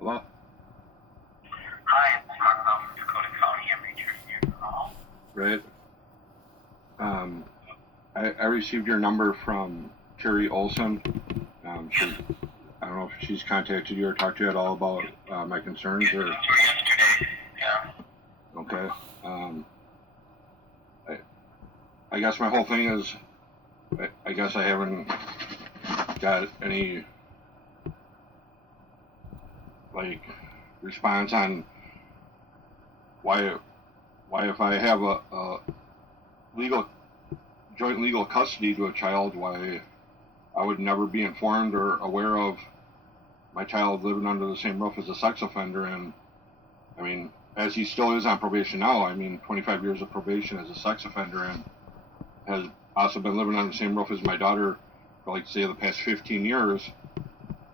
Hello? Hi, it's Mark Mehl from Dakota County. I'm returning your call. Right. I received your number from Teri Olson. I don't know if she's contacted you or talked to you at all about my concerns or. Yesterday, yeah. Okay. I guess my whole thing is, I guess I haven't got any response on why if I have a joint legal custody to a child, why I would never be informed or aware of my child living under the same roof as a sex offender. And I mean, as he still is on probation now, 25 years of probation as a sex offender, and has also been living on the same roof as my daughter for say the past 15 years.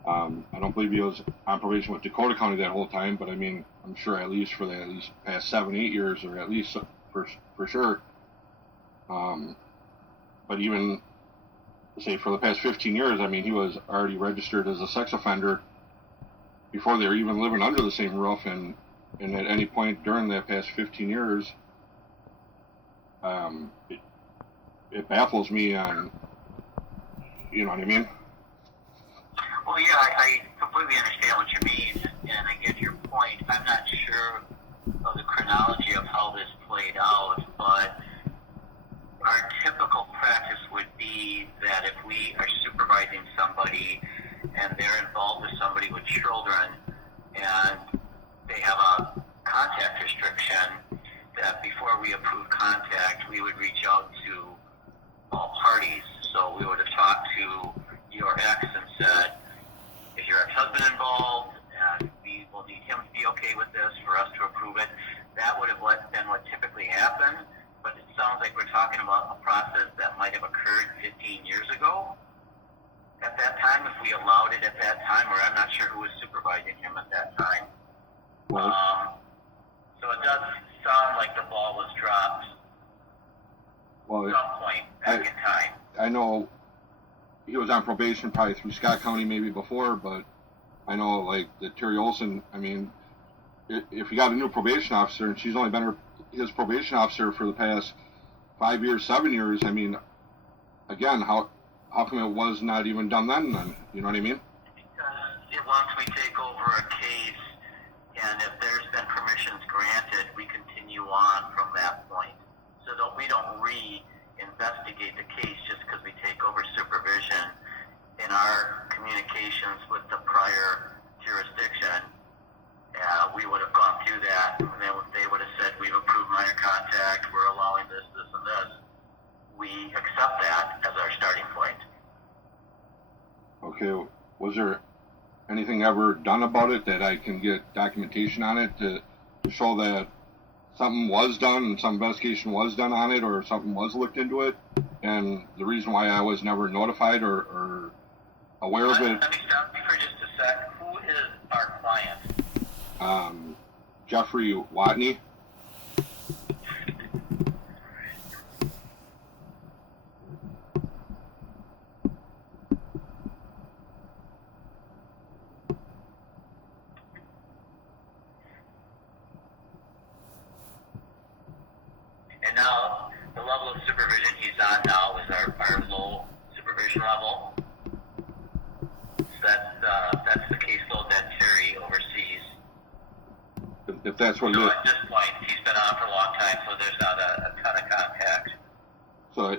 I don't believe he was on probation with Dakota County that whole time, but I'm sure at least for the past 7-8 years, or at least for sure. But even say for the past 15 years, he was already registered as a sex offender before they were even living under the same roof, and at any point during that past 15 years, it baffles me on, you know what I mean? Well, yeah, I completely understand what you mean, and I get your point. I'm not sure of the chronology of how this played out, but our typical practice would be that if we are supervising somebody and they're involved with somebody with children and they have a contact restriction, that before we approve contact, we would reach out to all parties. So we would have talked to your ex and said, is your ex-husband involved? And we will need him to be okay with this for us to approve it. That would have been what typically happened, but it sounds like we're talking about a process that might have occurred 15 years ago. At that time, if we allowed it at that time, or I'm not sure who was supervising him at that time. Well, so it does sound like the ball was dropped at some point back in time. I know he was on probation probably through Scott County maybe before, but I know the Teri Olson, if you got a new probation officer and she's only been his probation officer for the past 5 years, 7 years, again, how come it was not even done then? You know what I mean? Because once we take over a case, and if there's been permissions granted, we continue on from that point. So that we don't investigate the case just because we take over supervision. In our communications with the prior jurisdiction, we would have gone through that, and they would have said, we've approved minor contact, we're allowing this, this, and this. We accept that as our starting point. Okay, was there anything ever done about it that I can get documentation on it to show that something was done and some investigation was done on it, or something was looked into it, and the reason why I was never notified or aware of it? Let me stop you for just a sec. Who is our client? Jeffrey Watne. And now, the level of supervision he's on now is our low supervision level. So that's the caseload that Teri oversees. If that's what it So is. at this point, he's been on for a long time, so there's not a ton of contact. So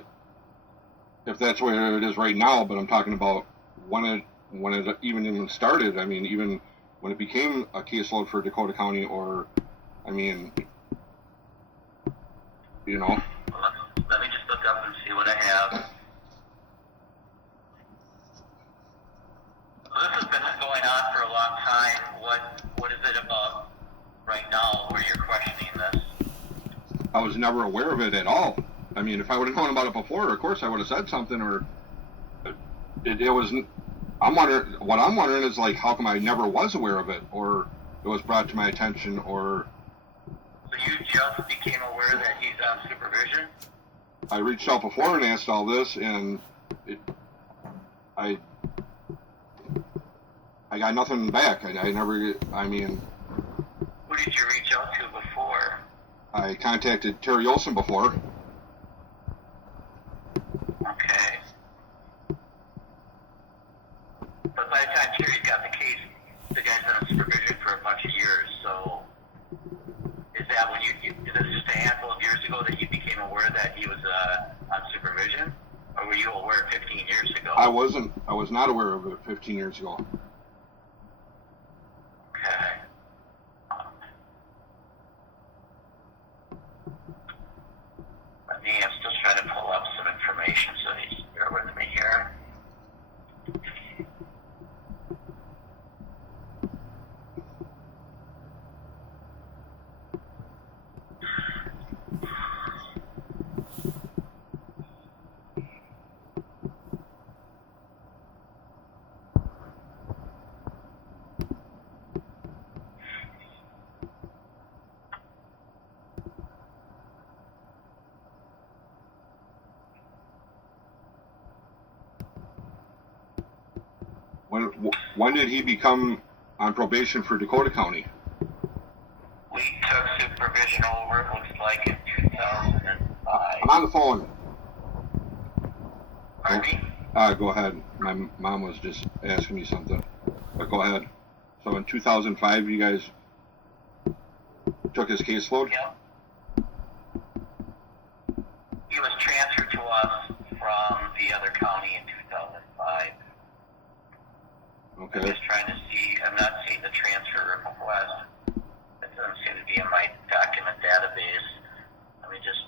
if that's where it is right now, but I'm talking about when it even started, even when it became a caseload for Dakota County, or, you know. Let me just look up and see what I have. So this has been going on for a long time. What is it about right now where you're questioning this? I was never aware of it at all. If I would have known about it before, of course I would have said something, or it was. What I'm wondering is how come I never was aware of it, or it was brought to my attention, or. So you just became aware that he's on supervision? I reached out before and asked all this, and I I got nothing back. I never, I mean, Who did you reach out to before? I contacted Teri Olson before. Okay. But by the time Terry's got the case, the guy's been on supervision for a bunch of years, so is that when this is a handful of years ago that you became aware that he was on supervision? Or were you aware 15 years ago? I was not aware of it 15 years ago. Okay. I'm still trying to pull up some information, so just bear with me here. When did he become on probation for Dakota County? We took supervision over, it looks like, in 2005. I'm on the phone. Pardon me? Go ahead. My mom was just asking me something. But go ahead. So in 2005, you guys took his caseload? Yep. He was transferred to us from the other county in 2005. Okay. I'm just trying to see, I'm not seeing the transfer request. It doesn't seem to be in my document database. Let me just...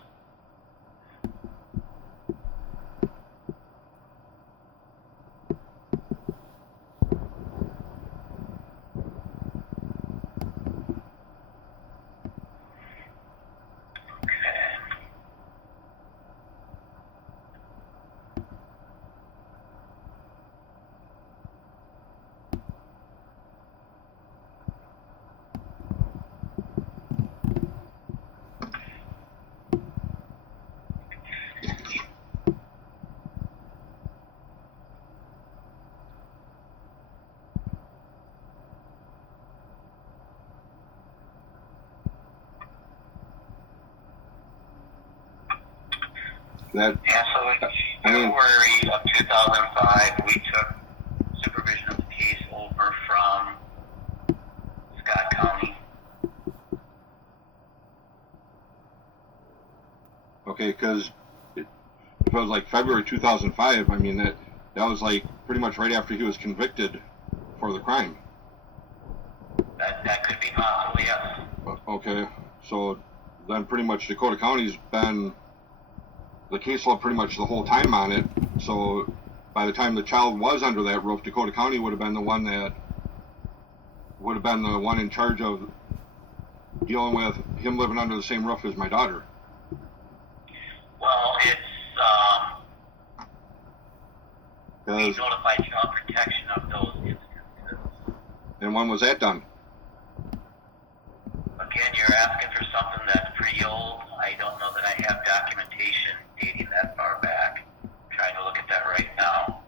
That, Yeah, so in February of 2005, we took supervision of the case over from Scott County. okay, because if it was like February 2005, I mean, that was like pretty much right after he was convicted for the crime. That could be possible, yes. Okay, so then pretty much Dakota County's been the caseload pretty much the whole time on it. So by the time the child was under that roof, Dakota County would have been the one in charge of dealing with him living under the same roof as my daughter. Well, we notified child protection of those instances. And when was that done? Again, you're asking for something that's pretty old. I don't know that I have documentation dating that far back. I'm trying to look at that right now.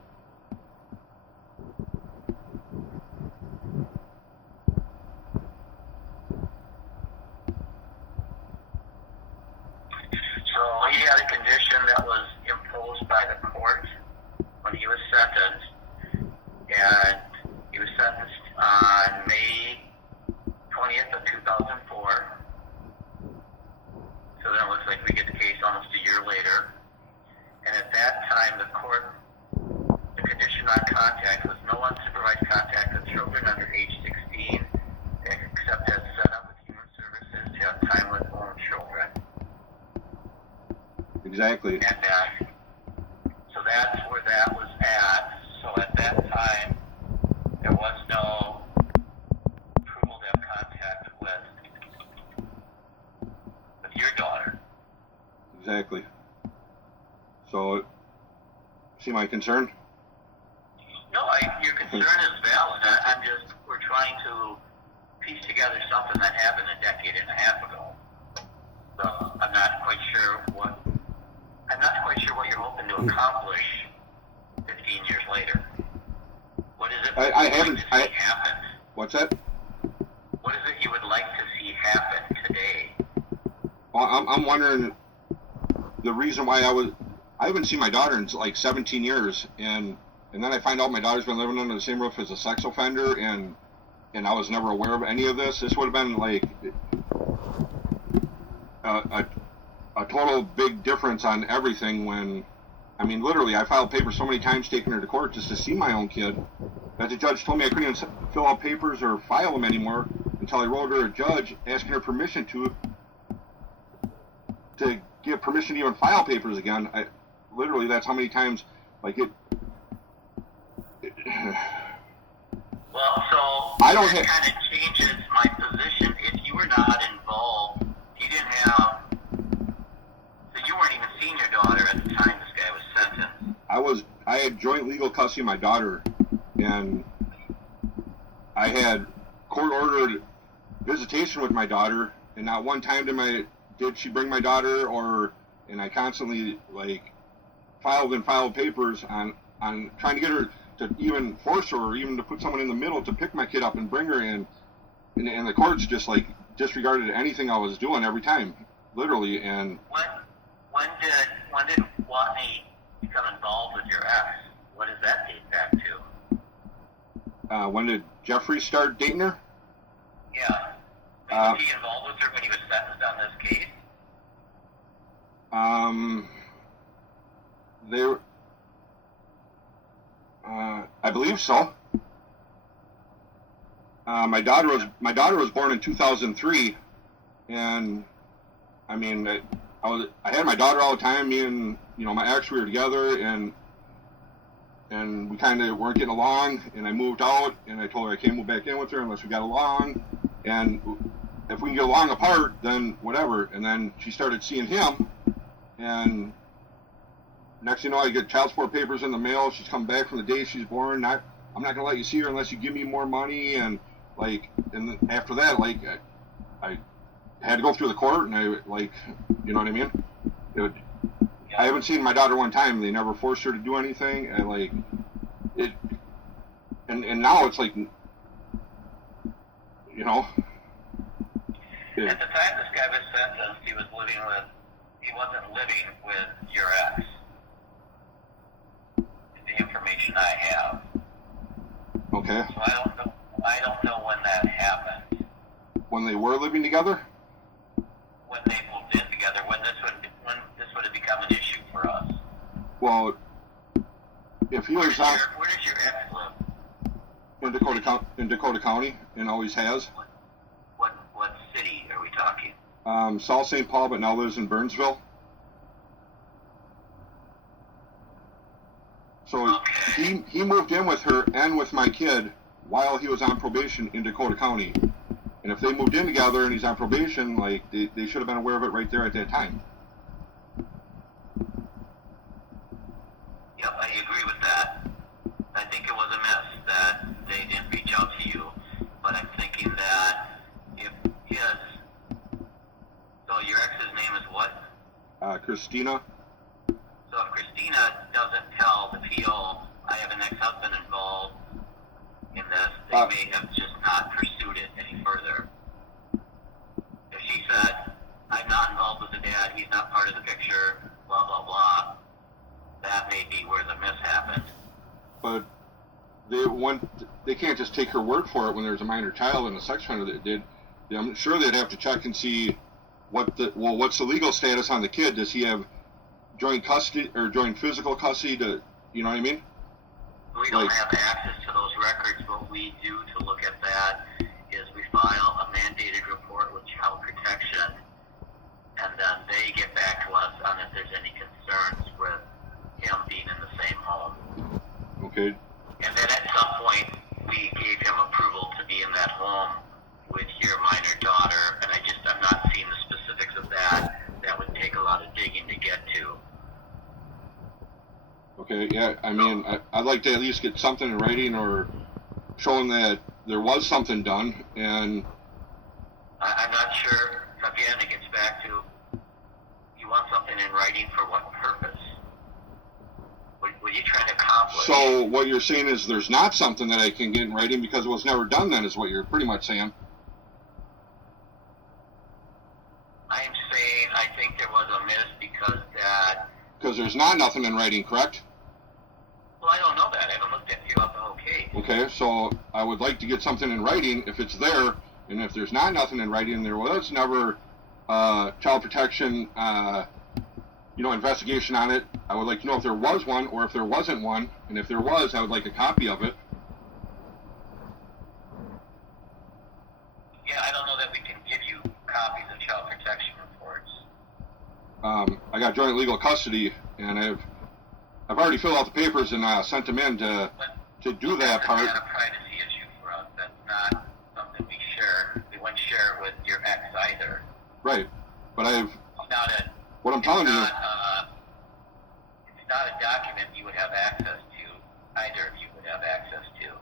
So he had a condition that was imposed by the court when he was sentenced, and he was sentenced on May 20th of 2004. So then it looks like we get the case almost a year later. And at that time, the condition on contact was no unsupervised contact with children under age 16, except as set up with human services to have time with own children. Exactly. And so that's where that was at. So at that time, there was no approval to have contact with your daughter. Exactly. So, see my concern? No, your concern is valid. We're trying to piece together something that happened a decade and a half ago. So I'm not quite sure what you're hoping to accomplish 15 years later. What is it I haven't. like to see happen? What's that? What is it you would like to see happen today? Well, I'm wondering the reason why I haven't seen my daughter in like 17 years, and then I find out my daughter's been living under the same roof as a sex offender, and I was never aware of any of this. This would have been like a total big difference on everything when, I mean, literally, I filed papers so many times taking her to court just to see my own kid that the judge told me I couldn't even fill out papers or file them anymore until I wrote her a judge asking her permission to give permission to even file papers again. Literally, that's how many times, like it well, so I don't that kind of changes my position. If you were not involved, you didn't have, so you weren't even seeing your daughter at the time this guy was sentenced. I had joint legal custody of my daughter, and I had court-ordered visitation with my daughter, and not one time did she bring my daughter, and I constantly, like, filed papers on trying to get her to even force her or even to put someone in the middle to pick my kid up and bring her in. And the courts just, like, disregarded anything I was doing every time, literally, and... When did watne become involved with your ex? What does that date back to? When did Jeffrey start dating her? Yeah. Was he involved with her when he was sentenced on this case? I believe so. My daughter was born in 2003, and I mean, I had my daughter all the time. Me and my ex, we were together, and we kind of weren't getting along. And I moved out, and I told her I can't move back in with her unless we got along. And if we can get along apart, then whatever. And then she started seeing him, and next thing you know, I get child support papers in the mail. She's come back from the day she's born. I'm not gonna let you see her unless you give me more money. And then after that, I had to go through the court, and you know what I mean? I haven't seen my daughter one time. They never forced her to do anything. And now it's like, At the time this guy was sentenced, he wasn't living with your ex. The information I have. Okay. So I don't know when that happened. When they were living together? When they moved in together, when this would have become an issue for us. Well, if he was on... Where does your ex live? In Dakota County, and always has. What city are we talking? South.St.Paul, but now lives in Burnsville. So okay. he moved in with her and with my kid while he was on probation in Dakota County. And if they moved in together and he's on probation, they should have been aware of it right there at that time. Yep, I agree with that. I think it was a miss that they didn't reach out to you, but I'm thinking that so your ex's name is what? Christina. So if Christina doesn't tell the PO, I have an ex-husband involved in this, they may have just not pursued it any further. If she said, I'm not involved with the dad, he's not part of the picture, blah, blah, blah, that may be where the miss happened. But they can't just take her word for it when there's a minor child and a sex offender that did. I'm sure they'd have to check and see what's the legal status on the kid. Does he have joint custody or joint physical custody you know what I mean? We don't have access to those records. What we do to look at that is we file a mandated report with child protection, and then they get back to us on if there's any concerns with him being in the same home. Okay. And then at some point, we gave him approval to be in that home with your minor daughter, and I'm not seeing the specifics of that. That would take a lot of digging to get to. Okay, yeah, I mean, I'd like to at least get something in writing or showing that there was something done, and... I'm not sure. Again, it gets back to, you want something in writing for what purpose? Would What are you trying to accomplish? So what you're saying is there's not something that I can get in writing because it was never done then, is what you're pretty much saying. I'm saying I think there was a miss because there's not nothing in writing, correct? Well, I don't know that. I haven't looked at throughout the whole case. Okay, so I would like to get something in writing if it's there, and if there's not nothing in writing, there was never child protection, investigation on it. I would like to know if there was one or if there wasn't one, and if there was, I would like a copy of it. Yeah, I don't know that we can give you copies of child protection reports. I got joint legal custody, and I've already filled out the papers and sent them in to do that part. That's not a privacy issue for us. That's not something we share. We wouldn't share it with your ex either. Right, but what I'm it's telling you. It's not a document you would have access to. Either of you would have access to.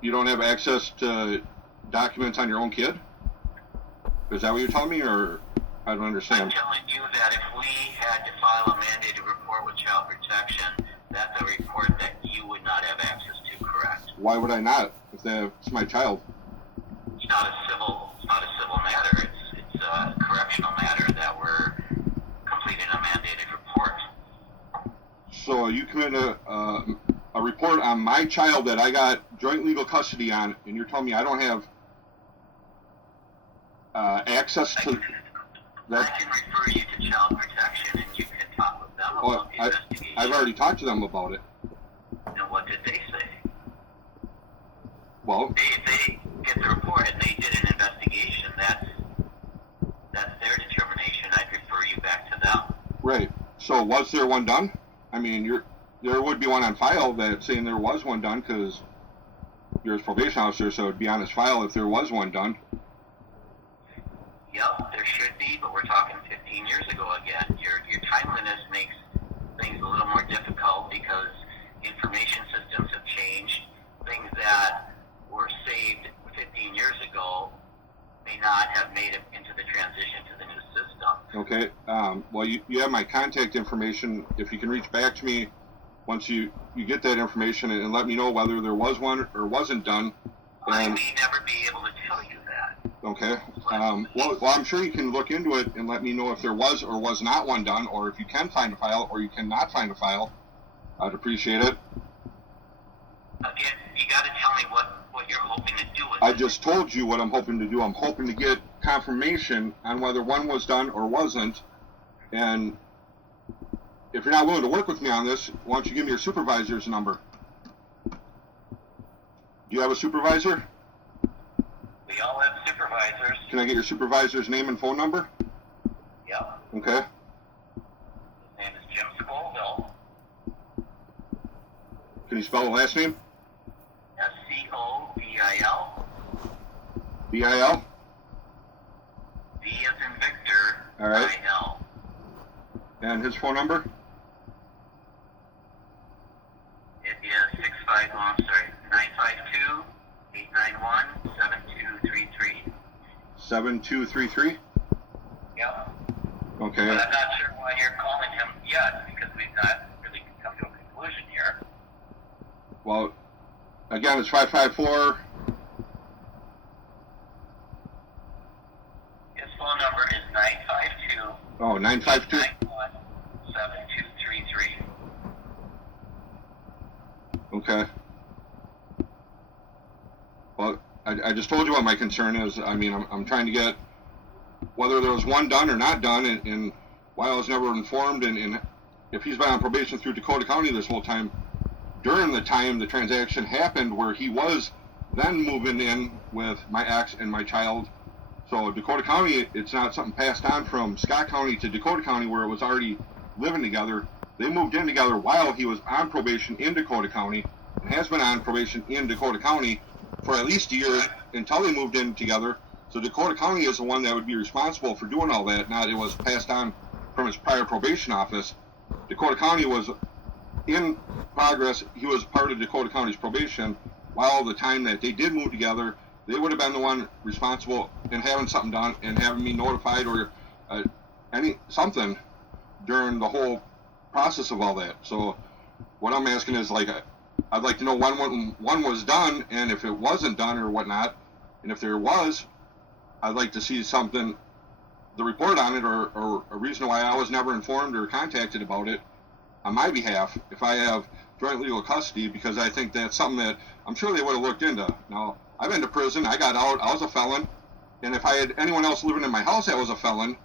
You don't have access to documents on your own kid? Is that what you're telling me, or I don't understand? I'm telling you that if we had to file a mandated report with child protection, that's a report that you would not have access to, correct? Why would I not? If it's my child. It's not a civil matter. It's a correctional matter that we're completing a mandated report. So you commit a report on my child that I got joint legal custody on, and you're telling me I don't have access to that? I can refer you to child protection, and you can talk with them about the investigation. I've already talked to them about it. And what did they say? Well, if they get the report and they did an investigation, that's their determination. I'd refer you back to them. Right. So was there one done? I mean, there would be one on file that's saying there was one done, because you're his probation officer, so it would be on his file if there was one done. Yep, there should be, but we're talking 15 years ago again. Your timeliness makes things a little more difficult because information systems have changed. Things that were saved 15 years ago may not have made it into the transition to the new system. Okay. Well, you have my contact information. If you can reach back to me once you get that information and let me know whether there was one or wasn't done. I may never be able to tell you that. Okay. Well, I'm sure you can look into it and let me know if there was or was not one done, or if you can find a file or you cannot find a file. I'd appreciate it. Again, you got to tell me what you're hoping to do with it. I just told you what I'm hoping to do. I'm hoping to get confirmation on whether one was done or wasn't. And if you're not willing to work with me on this, why don't you give me your supervisor's number? Do you have a supervisor? We all have supervisors. Can I get your supervisor's name and phone number? Yeah. Okay. His name is Jim Scoville. Can you spell the last name? Scoville. B-I-L? V as in Victor. All right. I-L. And his phone number? It is 952-891-7233. 7233? Yep. Okay. But I'm not sure why you're calling him yet, because we've not really come to a conclusion here. Well, again, it's 554. His phone number is 952. Oh, 952. 7233. Okay. Well, I just told you what my concern is. I mean, I'm trying to get whether there was one done or not done, and why I was never informed, and if he's been on probation through Dakota County this whole time, during the time the transaction happened where he was then moving in with my ex and my child. So Dakota County, it's not something passed on from Scott County to Dakota County where it was already living together. They moved in together while he was on probation in Dakota County, and has been on probation in Dakota County for at least a year until they moved in together. So Dakota County is the one that would be responsible for doing all that, not it was passed on from his prior probation office. Dakota County was in progress. He was part of Dakota County's probation while the time that they did move together. They would have been the one responsible in having something done and having me notified or something during the whole process of all that. So what I'm asking is, like, I'd like to know when one was done, and if it wasn't done or whatnot, and if there was, I'd like to see something, the report on it, or a reason why I was never informed or contacted about it on my behalf if I have joint legal custody, because I think that's something that I'm sure they would have looked into. Now, I've been to prison, I got out, I was a felon, and if I had anyone else living in my house that was a felon,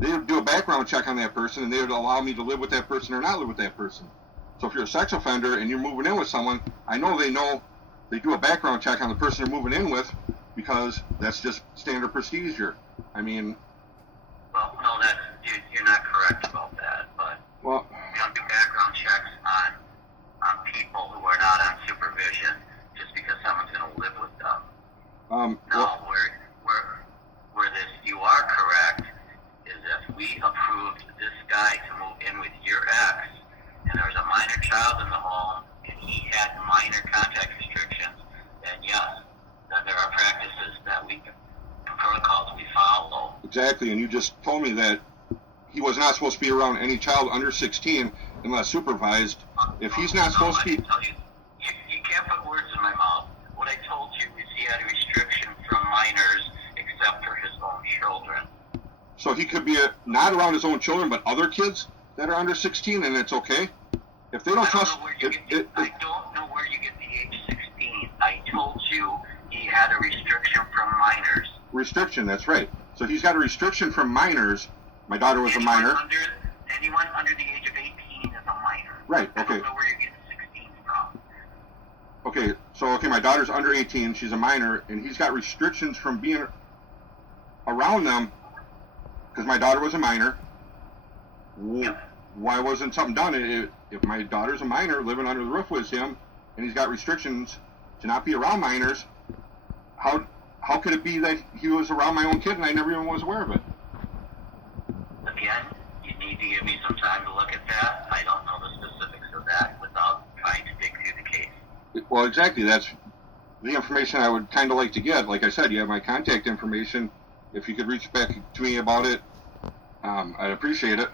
they would do a background check on that person, and they would allow me to live with that person or not live with that person. So if you're a sex offender and you're moving in with someone, I know they do a background check on the person they're moving in with, because that's just standard procedure. I mean... Well, no, you're not correct about that, but well, we don't do background checks on people who are not on supervision just because someone's going to live with them. Where this you are correct is if we approved this guy to move in with your ex, and there was a minor child in the home, and he had minor contact restrictions, then yes, then there are practices that and protocols we follow. Exactly, and you just told me that he was not supposed to be around any child under 16 unless supervised. If he's not supposed to be... You can't put words in my mouth. What I told you is he had a restriction from minors except for his own children. So he could be not around his own children, but other kids that are under 16, and it's okay? If they don't trust... I don't know where you get the age 16. I told you he had a restriction from minors. Restriction, that's right. So he's got a restriction from minors. My daughter was a minor. Anyone under the age of 18 is a minor. Right, okay. I don't know where you're getting 16 from. Okay, my daughter's under 18, she's a minor, and he's got restrictions from being around them because my daughter was a minor. Yep. Why wasn't something done? If my daughter's a minor living under the roof with him, and he's got restrictions to not be around minors, how could it be that he was around my own kid and I never even was aware of it? Again, you need to give me some time to look at that. I don't know the specifics of that without trying to dig through the case. Well, exactly. That's the information I would kind of like to get. Like I said, you have my contact information. If you could reach back to me about it, I'd appreciate it.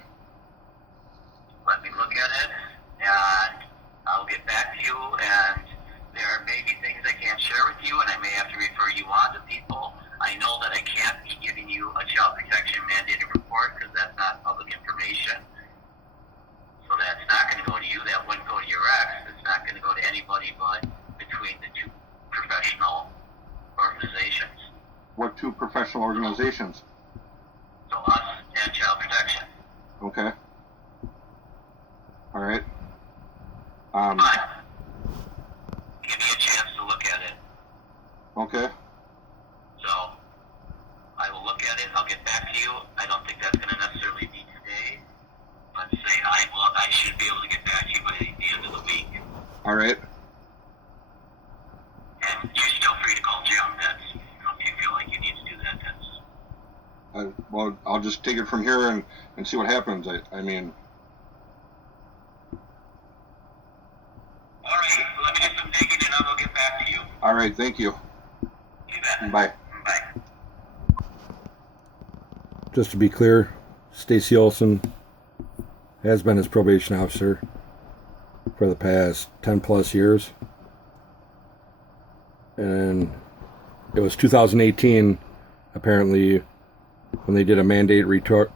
Let me look at it, and I'll get back to you, and there may be things I can't share with you, and I may have to refer you on to people. I know that I can't be giving you a child protection mandated report because that's not public information. So that's not going to go to you. That wouldn't go to your ex. It's not going to go to anybody but between the two professional organizations. What two professional organizations? So us and child protection. Okay. All right. But give me a chance to look at it. Okay. So I will look at it. I'll get back to you. I don't think that's going to necessarily be today. Let's say I should be able to get back to you by the end of the week. All right. And you're still free to call Jim. If you feel like you need to do that, well, I'll just take it from here and see what happens. I mean... All right. Let me do some digging and I will get back to you. All right. Thank you. You bet. Bye. Bye. Just to be clear, Stacy Olson has been his probation officer for the past 10 plus years. And it was 2018, apparently, when they did a mandate report